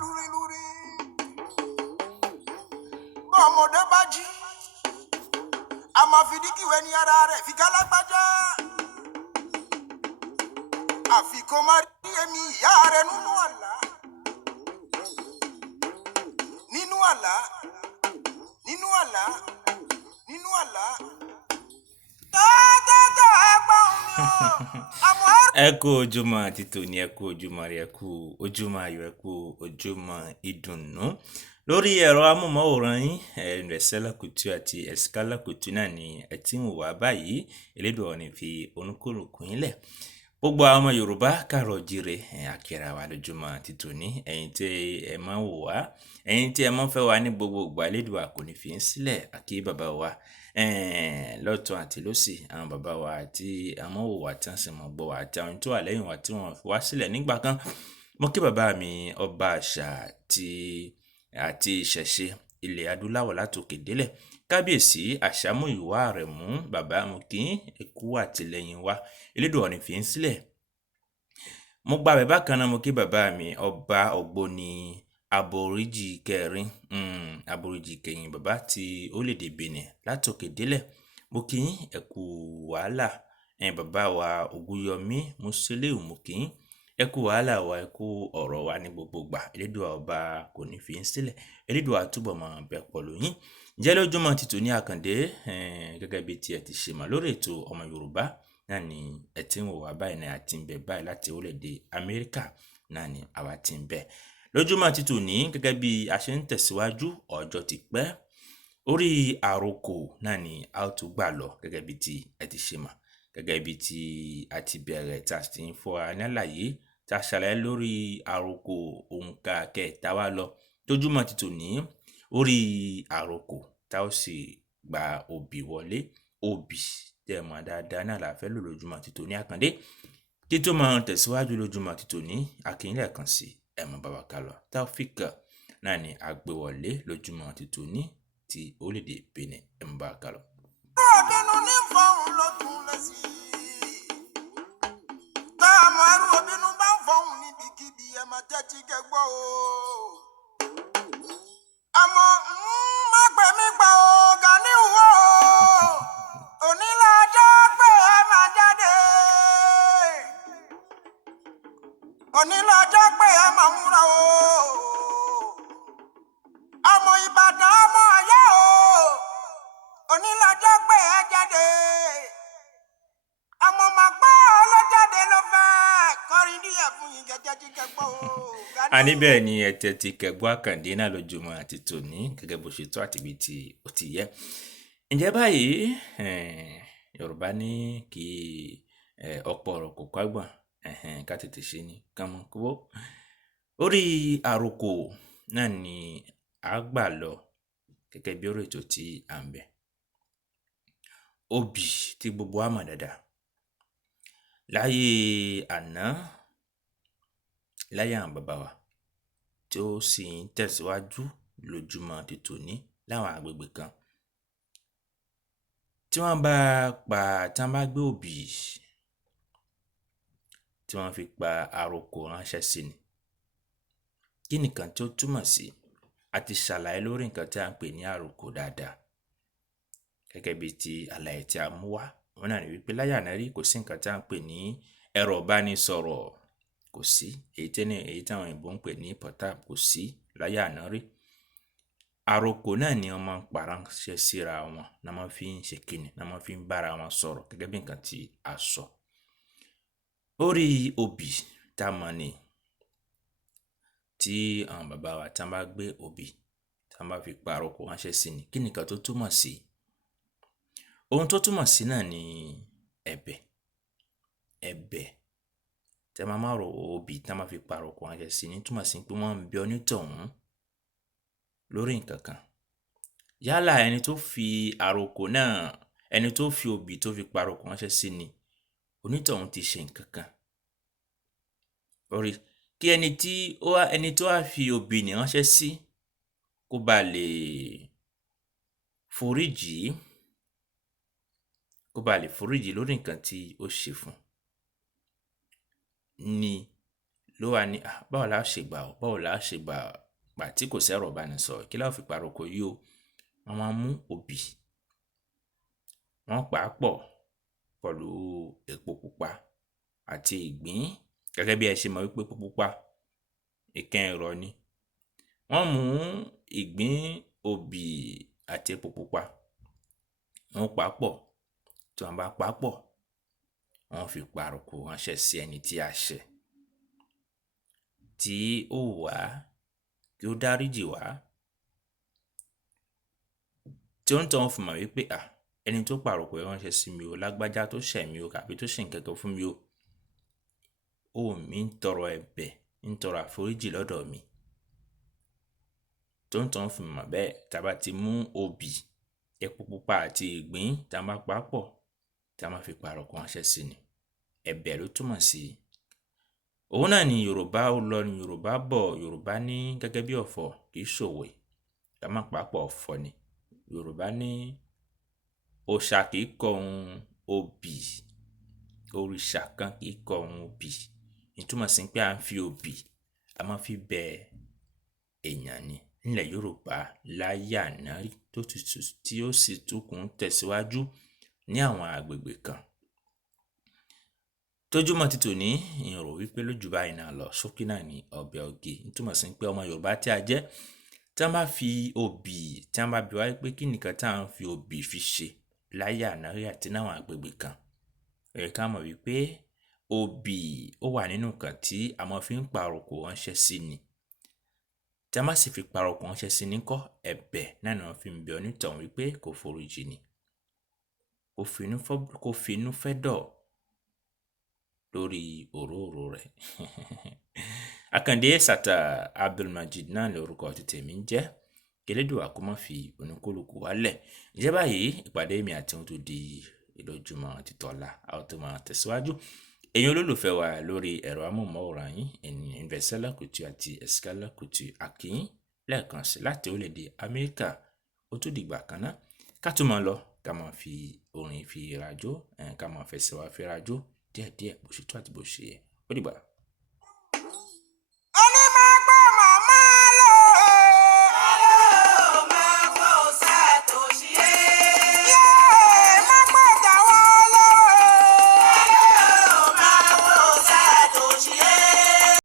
lúrí. Bọ́mọdé bá jí, a máa fi dígìwé ní ara rẹ̀ fi kálágbájá. Àfi kó má rí èmi ìyá rẹ̀ nínú àlá. Nínú àlá, nínú àlá, nínú àlá. Tẹ́tẹ́tẹ́ ẹgbọ́n mi o, àmọ́ ẹ kú ojúmọ́ àti tòní, ẹ kú ojúmọ́ rẹ, ẹ kú ojúmọ́ ayọ̀, ẹ kú ojúmọ́ ìdùnnú lórí ẹ̀rọ amóhùnmáwòrán yín Ẹ̀sẹ̀lá Kùtù àti Ẹ̀sìkálá Kùtù náà ni ẹ ti ń wò wá báyìí. Elédùà ní fi onúkúlùkù yín lẹ̀. Gbogbo àwọn ọmọ Yorùbá káàárọ̀ jíire àkìrà wa lójúmọ́ àti tòní. Ẹ̀yin tí ẹ máa ń wò wá, ẹ̀yin tí ẹ máa ń fẹ́ wá ní gbogbo ìgbà, Elédùà kò ní fi ń sílẹ̀. Àkí bàbá wa lọ́tún àti lósì, àwọn bàbá wa àti àwọn wò wá tí wọ́n sì mọ̀ gbọ́ wá àti àwọn tó wà lẹ́yìn wa tí wọ́n fi wá sílẹ̀ nígbà kan. Mo kí bàbá mi ọba àṣà àti ìṣẹ̀ṣe ilẹ̀ adúláwọ̀ látòkè délẹ̀, kábíyèsí Àṣàmúyìwá Àrẹ̀mú. bàbá mo kí ẹ kú àtìlẹ́yìn wa, Elédùà ní fi ń sílẹ̀. Mo gba bàbá kan náà, mo kí bàbá mi ọba Ògbóni Aboríjì kẹrin, Aboríjì kẹyìn, bàbá tí orílẹ̀-èdè Benin látòkè délẹ̀. Mo kí ẹ kú wàhálà. Bàbá wa Ògúnyọmí Musiliu, mo kí ẹ kú wàhálà wa, ẹ kú ọ̀rọ̀ wa ní gbogbo gbà. Elédùà ọba kò ní fi ń sílẹ̀. Elédùà túbọ̀ máa bẹ pẹ̀lú yín. Ǹjẹ́ lójúmọ́ ti tòní Àkàndé, gẹ́gẹ́ bí tí ẹ ti ṣe mọ̀ lórí ètò ọmọ Yorùbá náà ni ẹ ti ń wò wá báyìí náà, àti ń bẹ báyìí láti orílẹ̀-èdè Amẹ́ríkà náà ni àwa ti ń bẹ. Lójúmọ́ ti tòní, gẹ́gẹ́ bí a ṣe ń tẹ̀síwájú, ọjọ́ ti pẹ́, orí àròkọ náà ni a ó tún gbà lọ, gẹ́gẹ́ bí tí ẹ ti ṣe mọ̀, gẹ́gẹ́ bí tí a ti bẹ̀rẹ̀ tá a ti ń fọ́ àlàyé tá a ṣàlàyé lórí àròkọ òǹkà kẹta wa lọ. Lójúmọ́ ti tòní, orí àròkọ tá ó sì gba òbí wọlé, òbí tẹ́ mọ̀ dáadáa náà la fẹ́ lò lójúmọ́ ti tòní Àkàndé. Kí tó máa tẹ̀síwájú lójúmọ́ ti tòní, akínyìnlẹ̀ kan sí ẹ̀mọ́ bàbá kalọ̀ Taofik náà ni àgbéwọlé lójúmọ́ ti tòní ti orílẹ̀-èdè Benin, ẹ̀mọ́ bàbá kalọ̀. Obinu ní fọ̀hún ló tún lé sí i. Tá àmọ́ ẹrú obinu bá ń fọ̀hún níbikíbi, ẹ máa tẹ́tí kẹ́gbọ́ o. Àmọ́ má pè mí pa o, Ganiu o. Onílàjọ́ pé ẹ máa jáde. Onílàjọ́ pé ẹ máa múra o. Ọmọ Ìbàdàn, ọmọ Ọ̀yọ́ o. Onílàjọ́ pé ẹ jáde. Àmọ́ màá gbọ́ ọlọ́jáde ló fẹ́ kọrin díẹ̀ fún yín gẹ́gẹ́ tí kẹ́gbọ́ o. Àní bẹ́ẹ̀ ni ẹ tẹ́tí kẹ́gbọ́ Àkàndé náà lójúmọ́ àti tòní, gẹ́gẹ́ bó ṣe tó àti bí tí ó ti yẹ. Ǹjẹ́ báyìí Yorùbá ní kí ọ̀pọ̀ ọ̀rọ̀ kò kọ́gbọ̀n, ká tètè ṣe ní kánmọ́ kówó. Orí àròkọ náà ni a gbà lọ, gẹ́gẹ́ bí orí ètò tí à ń bẹ. Òbí tí gbogbo wa mọ̀ dáadáa láyé àná, láyé àwọn bàbá wa, tí ó sì ń tẹ̀síwájú lójúmọ́ ti tòní láwọn agbègbè kan. Tí wọ́n bá gbé òbí, tí wọ́n fi pa àròkọ ránṣẹ́ sí ni, kí nìkan tí ó túmọ̀ sí? A ti ṣàlàyé lórí nǹkan tí a ń pè ní àròkọ dáadáa, gẹ́gẹ́ bí ti àlàyé tí a mú wá. Wọ́n náà ní wípé láyé àná rí kò sí nǹkan tí a ń pè ní ẹ̀rọ ìbánisọ̀rọ̀, kò sí. Èyí tí àwọn òyìnbó ń pè ní portable, kò sí láyé àná rí. Àròkọ náà ni wọ́n máa ń pa ránṣẹ́ síra wọn, náà máa fi ń ṣe kíni, náà máa fi ń bára wọn sọ̀rọ̀, gẹ́gẹ́ bí nǹkan tí a sọ. Orí òbí tá a mọ̀ ni, tí àwọn bàbá wa tá a bá gbé òbí, tá a bá fi pa àròkọ ránṣẹ́ sí ni, kí nìkan tó túmọ̀ sí? Ohun tó túmọ̀ sí náà ni ẹ̀bẹ̀. Tẹ́ máa rò òbí tá a máa fi pa àròkọ ránṣẹ́ sí ni, túmọ̀ sí pé wọ́n ń bẹ onítọ̀hún lórí nǹkan kan. Yálà ẹni tó fi àròkọ náà, ẹni tó fi òbí tó fi pa àròkọ ránṣẹ́ sí ni, onítọ̀hún ti ṣe nǹkan kan. Orí kí ẹni tó wá fi òbí ní ránṣẹ́ sí kó ba lè foríjì lórí nǹkan tí ó ṣe fún ni ló wà ní báwo la ṣe gbà ọ́, báwo la ṣe gbà tí kò sẹ́rọ̀ bá ní sọ̀rọ̀, kí la fi pàrokò yìí o. Wọ́n máa mú obì, wọ́n pa á pọ̀ pẹ̀lú epo pupa àti ìgbín. Gẹ́gẹ́ bí ẹ ṣe mọ̀ wípé epo pupa ìkan ẹ̀rọ ni. Wọ́n mú ìgbín, obì àti epo pupa, wọ́n pa á pọ̀. Tí wọ́n bá pa á pọ̀, wọ́n fi pàrokò ránṣẹ́ sí ẹni tí a ṣẹ̀, tí ó wá kí ó dáríjì wá. Tí ó ń tọ́ wọn fi mọ̀ wípé ẹni tó pàrokò ránṣẹ́ sí mi o, lágbájá tó ṣẹ̀ mi o, tàbí tó ṣe nǹkan kan fún mi o, mi ń tọrọ ẹ̀bẹ̀, ń tọrọ àforíjì lọ́dọ̀ mi. Tó ń tọ́ wọn fi mọ̀ bẹ́ẹ̀, tá bá ti mú obì, epo pupa àti ìgbín, tá bá pa á pọ̀, tá máa fi pàrokò ránṣẹ́ sí ni. Ẹ̀bẹ̀ ló túmọ̀ sí. Òun náà ni Yorùbá ó lọ, ni Yorùbá bọ̀. Yorùbá ní gẹ́gẹ́ bí ọ̀fọ̀ kì í ṣòwe, ká má pa á pọ̀ ọ̀fọ̀ ni. Yorùbá ní òòṣà kì í kọ ohun obì, òrìṣà kan kì í kọ ohun obì. Ìtumọ̀ sí pé à ń fi obì, a máa fi bẹ èèyàn ni. Nílẹ̀ Yorùbá láyé àná rí, tó tutù tí ó sì túkùn tẹ̀síwájú ní àwọn agbègbè kan. Tójúmọ́ ti tòní, ìrò wípé lójú báyìí náà lọ, ṣókí náà ni ọbẹ̀ oge. Ìtumọ̀ sí pé ọmọ Yorùbá tí a jẹ́, tí wọ́n bá fi obì, tí wọ́n bá bi wá pé kí nìkan tí à ń fi obì fi ṣe láyé àná rí àti náwọn agbègbè kan, ó yẹ ká mọ̀ wípé obì ó wà nínú nǹkan tí a máa fi ń pàrokò ránṣẹ́ sí ni. Tí a má sì fi pàrokò ránṣẹ́ sí ni ńkọ́, ẹ̀bẹ̀ náà ni wọ́n fi ń bẹ onítọ̀hún wípé kó foríjì ni, kó finú fẹ́ dọ̀ lórí òróró rẹ̀. Àkàndé Sàtà Abdulmajid náà lórúkọ tí tèmi ń jẹ́. Elédùà kó má fi oníkálùkù wálẹ̀. Ǹjẹ́ báyìí ìpàdé mi àti ohun tó di ìlójúmọ́ títọ́lá, a ó tó máa tẹ̀síwájú. Ẹ̀yin olólùfẹ́ wa lórí ẹ̀rọ amóhùnmáwòrán yín, ènìyàn Investella Couture àti Escala Couture, a kí yín lẹ́ẹ̀kan sí láti orílẹ̀-èdè Amẹ́ríkà. Ó tún dìgbà kan náà ká tún máa lọ, ká máa fi orin fi rajó, ká máa fẹsẹ̀ wá fi rajó díẹ̀díẹ̀ bó ṣe tó àti bó ṣe yẹ. Ó dìgbà.